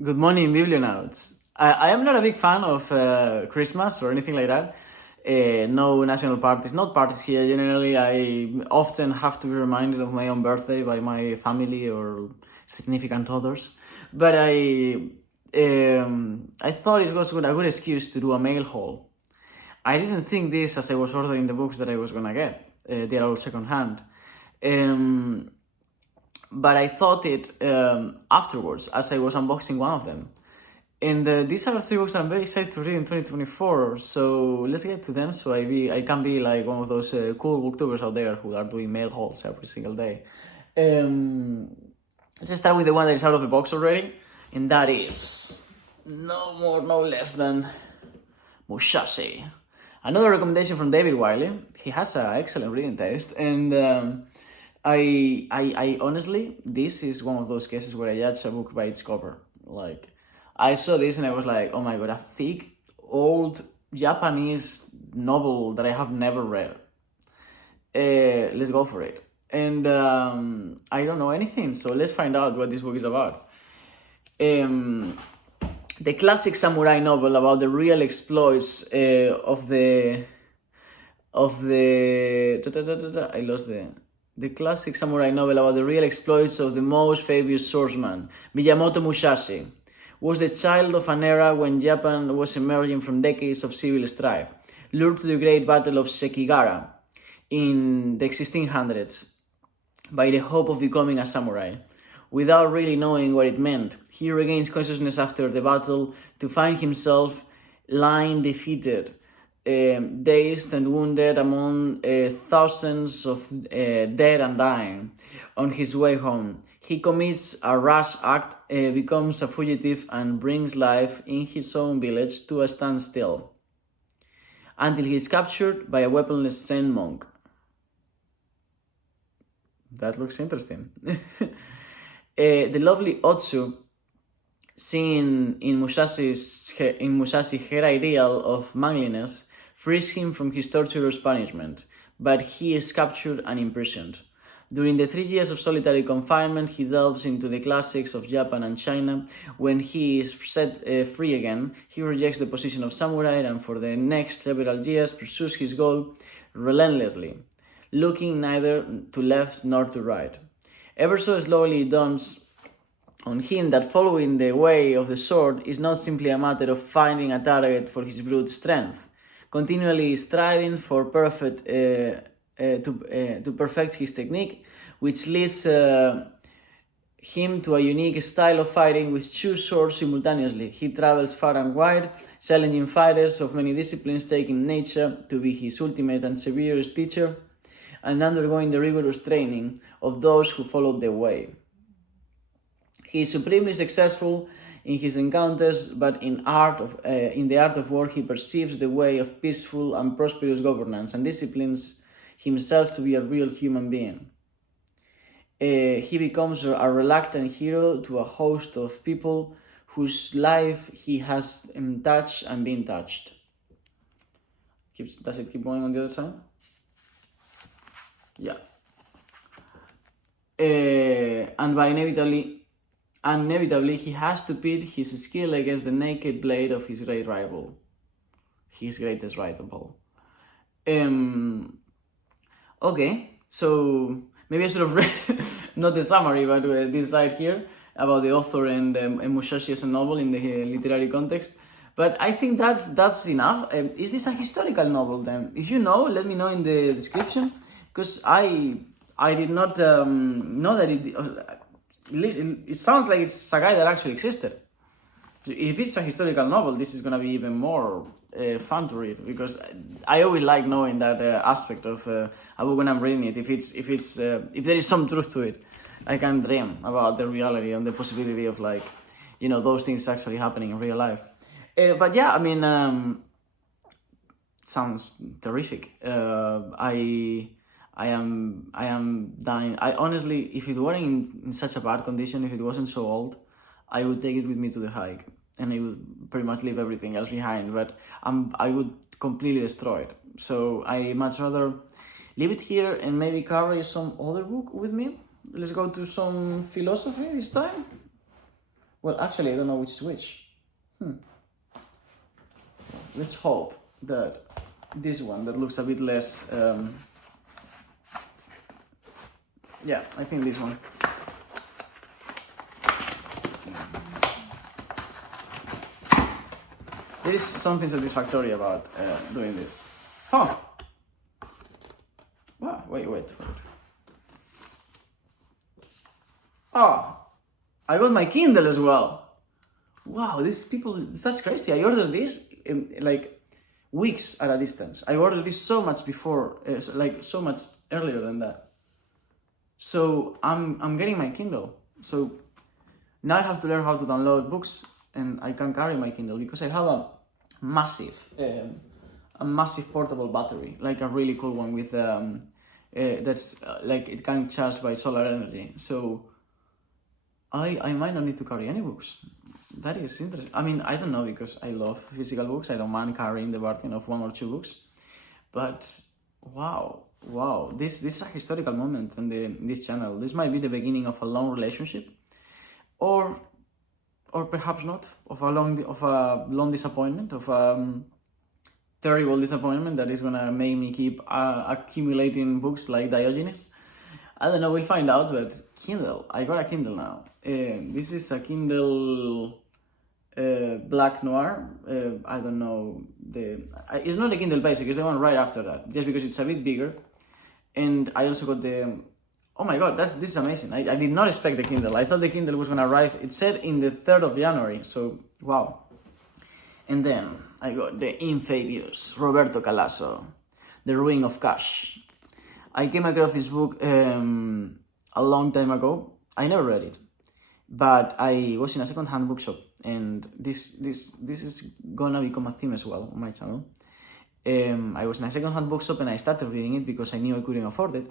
Good morning, Biblionauts. I am not a big fan of Christmas or anything like that. No national parties, not parties here. Generally, I often have to be reminded of my own birthday by my family or significant others. But I thought it was a good excuse to do a mail haul. I didn't think this as I was ordering the books that I was gonna get. They're all secondhand. Um, but I thought it afterwards as I was unboxing one of them. And these are the three books I'm very excited to read in 2024. So let's get to them. So I can be like one of those cool booktubers out there who are doing mail hauls every single day. Let's start with the one that is out of the box already, and that is no more, no less than Musashi. Another recommendation from David Wiley. He has an excellent reading taste, and I honestly, this is one of those cases where I judge a book by its cover. Like, I saw this and I was like, oh my god, a thick, old Japanese novel that I have never read. Let's go for it. And I don't know anything, so let's find out what this book is about. The classic samurai novel about the real exploits of the I lost the classic samurai novel about the real exploits of the most famous swordsman, Miyamoto Musashi, was the child of an era when Japan was emerging from decades of civil strife, lured to the great battle of Sekigahara in the 1600s by the hope of becoming a samurai. Without really knowing what it meant, he regains consciousness after the battle to find himself lying defeated, dazed and wounded among thousands of dead and dying. On his way home, he commits a rash act, becomes a fugitive, and brings life in his own village to a standstill until he is captured by a weaponless Zen monk. That looks interesting. The lovely Otsu, seen in Musashi's her ideal of manliness, frees him from his torturer's punishment, but he is captured and imprisoned. During the 3 years of solitary confinement, he delves into the classics of Japan and China. When he is set free again, he rejects the position of samurai and for the next several years pursues his goal relentlessly, looking neither to left nor to right. Ever so slowly it dawns on him that following the way of the sword is not simply a matter of finding a target for his brute strength, continually striving for to perfect his technique, which leads him to a unique style of fighting with two swords simultaneously. He travels far and wide, challenging fighters of many disciplines, taking nature to be his ultimate and severest teacher, and undergoing the rigorous training of those who followed the way. He is supremely successful in his encounters, but in the art of war, he perceives the way of peaceful and prosperous governance and disciplines himself to be a real human being. He becomes a reluctant hero to a host of people whose life he has touched and been touched. Does it keep going on the other side? Yeah. And inevitably, he has to pit his skill against the naked blade of his great rival, his greatest rival. Okay, so maybe I should have read not the summary, but this side here about the author and Musashi as a novel in the literary context. But I think that's enough. Is this a historical novel then? If you know, let me know in the description, because I did not know that it sounds like it's a guy that actually existed. So if it's a historical novel, this is gonna be even more fun to read, because I always like knowing that aspect of a book when I'm reading it. If there is some truth to it, I can dream about the reality and the possibility of those things actually happening in real life. But yeah, I mean, sounds terrific. I am dying. I honestly, if it weren't in such a bad condition, if it wasn't so old, I would take it with me to the hike, and I would pretty much leave everything else behind. But I would completely destroy it. So I much rather leave it here and maybe carry some other book with me. Let's go to some philosophy this time. Well, actually, I don't know which is which. Let's hope that this one that looks a bit less. Yeah, I think this one. There is something satisfactory about doing this. Huh. Wow, wait. Oh, I got my Kindle as well. Wow, these people, that's crazy. I ordered this like weeks at a distance. I ordered this so much before, so much earlier than that. So I'm getting my Kindle. So now I have to learn how to download books, and I can carry my Kindle because I have a massive portable battery, like a really cool one with that's like it can charge by solar energy. So I might not need to carry any books. That is interesting. I mean, I don't know, because I love physical books. I don't mind carrying the burden of 1 or 2 books. But wow, this is a historical moment in this channel. This might be the beginning of a long relationship, or perhaps not, of a long disappointment, of a terrible disappointment that is gonna make me keep accumulating books like Diogenes. I don't know, we'll find out. But Kindle, I got a Kindle now. This is a Kindle Black Noir. I don't know, it's not the Kindle Basic, it's the one right after that, just because it's a bit bigger. And I also got the, oh my god, this is amazing. I did not expect the Kindle. I thought the Kindle was gonna arrive, it said in the 3rd of January, so wow. And then I got the infamous Roberto Calasso, The Ruin of Cash. I came across this book a long time ago. I never read it, but I was in a second-hand bookshop, and this is gonna become a theme as well on my channel. I was in a second-hand bookshop and I started reading it because I knew I couldn't afford it.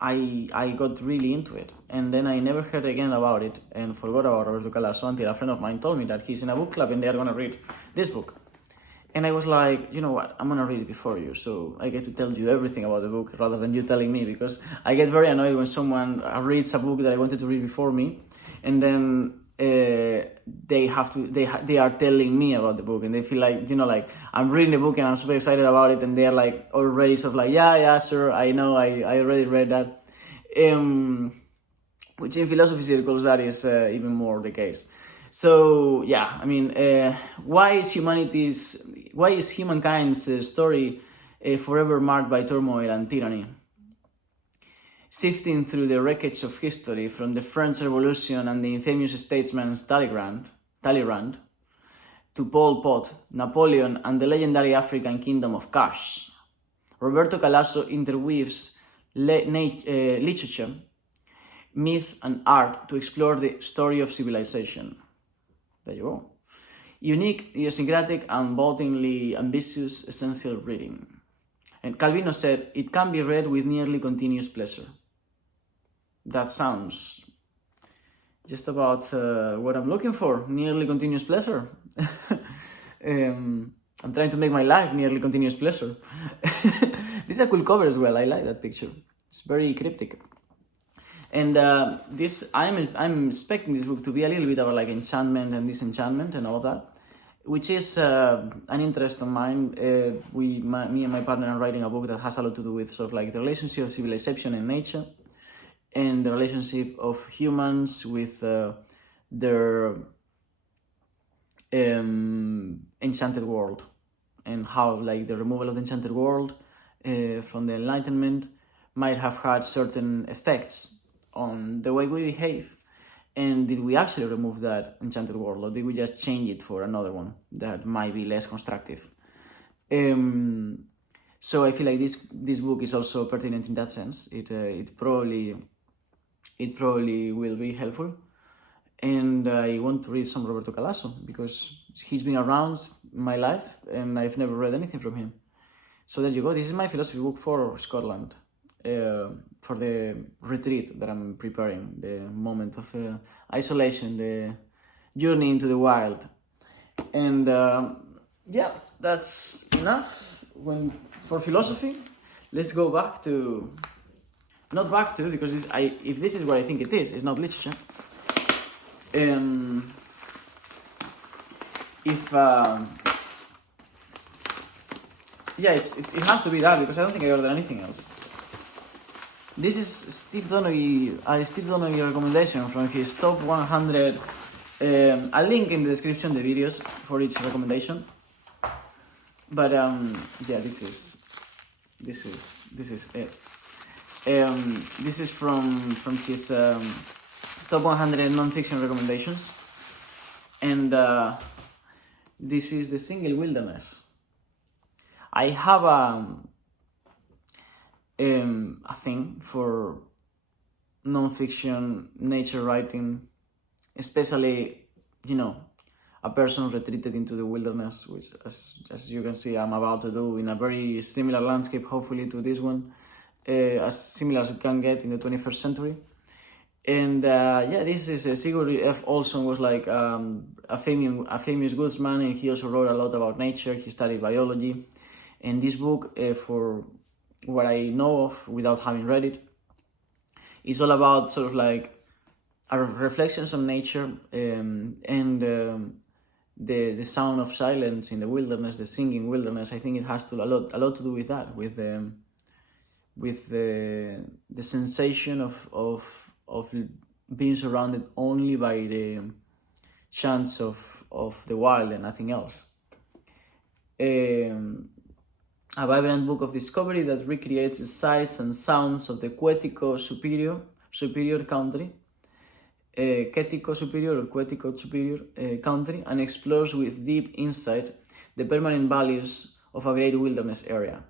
I got really into it, and then I never heard again about it and forgot about Roberto Calasso until a friend of mine told me that he's in a book club and they are gonna read this book. And I was like, you know what, I'm gonna read it before you, so I get to tell you everything about the book rather than you telling me, because I get very annoyed when someone reads a book that I wanted to read before me, and then they are telling me about the book, and they feel like, you know, like I'm reading the book and I'm super excited about it, and they're like already sort of like, yeah, sure, I know, I already read that. Which in philosophy circles that is even more the case. So yeah, I mean, why is humankind's story forever marked by turmoil and tyranny? Sifting through the wreckage of history, from the French Revolution and the infamous statesman Talleyrand, to Pol Pot, Napoleon, and the legendary African kingdom of Kash, Roberto Calasso interweaves literature, myth, and art to explore the story of civilization. There you go. Unique, idiosyncratic, and vaultingly ambitious, essential reading. And Calvino said, it can be read with nearly continuous pleasure. That sounds just about what I'm looking for, nearly continuous pleasure. I'm trying to make my life nearly continuous pleasure. This is a cool cover as well, I like that picture. It's very cryptic. And I'm expecting this book to be a little bit about like enchantment and disenchantment and all of that, which is an interest of mine. Me and my partner are writing a book that has a lot to do with sort of like the relationship of civilization and nature, and the relationship of humans with their enchanted world, and how like the removal of the enchanted world from the Enlightenment might have had certain effects on the way we behave. And did we actually remove that enchanted world, or did we just change it for another one that might be less constructive? So I feel like this book is also pertinent in that sense. It probably will be helpful. And I want to read some Roberto Calasso because he's been around my life and I've never read anything from him. So there you go. This is my philosophy book for Scotland. For the retreat that I'm preparing, the moment of isolation, the journey into the wild. And yeah, that's enough for philosophy. Let's go back to not back to, because if this is what I think it is, it's not literature. It has to be that, because I don't think I ordered anything else. This is Steve Donaghy recommendation from his top 100. A link in the description, the videos for each recommendation. But yeah, this is it. This is from his top 100 non-fiction recommendations, and this is The Single Wilderness. I have a thing for non-fiction nature writing, especially, a person retreated into the wilderness, which, as you can see, I'm about to do in a very similar landscape, hopefully, to this one, as similar as it can get in the 21st century. And this is Sigurd F. Olson was like a famous woodsman, and he also wrote a lot about nature. He studied biology. And this book, for what I know of without having read it, is all about sort of like reflections on nature and the sound of silence in the wilderness, the singing wilderness. I think it has a lot to do with that, with the sensation of being surrounded only by the chants of the wild and nothing else. A vibrant book of discovery that recreates the sights and sounds of the Quetico superior country, Quetico superior or Quetico superior country, and explores with deep insight the permanent values of a great wilderness area.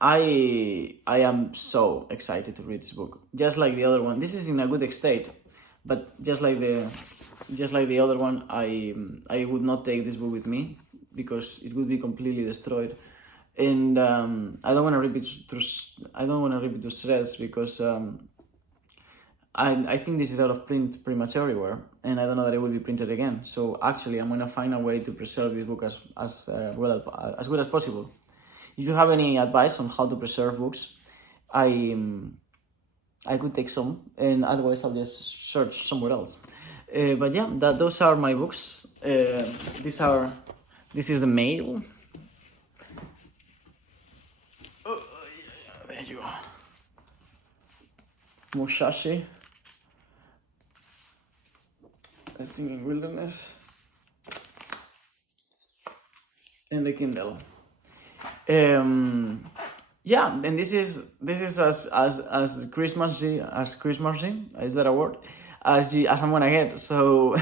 I am so excited to read this book. Just like the other one, this is in a good state, but just like the other one, I would not take this book with me because it would be completely destroyed, and I don't want to rip it to shreds because I think this is out of print pretty much everywhere, and I don't know that it will be printed again. So actually, I'm gonna find a way to preserve this book as good as possible. If you have any advice on how to preserve books, I could take some, and otherwise I'll just search somewhere else. But yeah, those are my books. This is the mail. Oh, yeah, there you are. Musashi, A Singing Wilderness, and the Kindle. Yeah, and this is as Christmassy. Is that a word? As I'm gonna get. So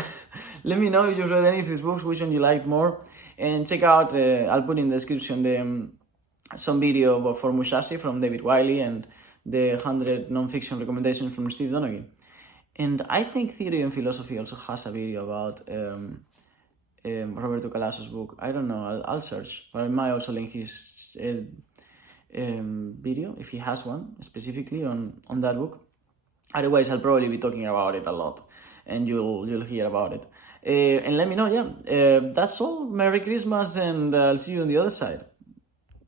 let me know if you read any of these books, which one you liked more, and check out. I'll put in the description some video for Musashi from David Wiley and the 100 non-fiction recommendations from Steve Donaghy. And I think Theory and Philosophy also has a video about Roberto Calasso's book. I don't know. I'll search, but I might also link his video if he has one specifically on that book. Otherwise, I'll probably be talking about it a lot, and you'll hear about it. And let me know. Yeah, that's all. Merry Christmas, and I'll see you on the other side.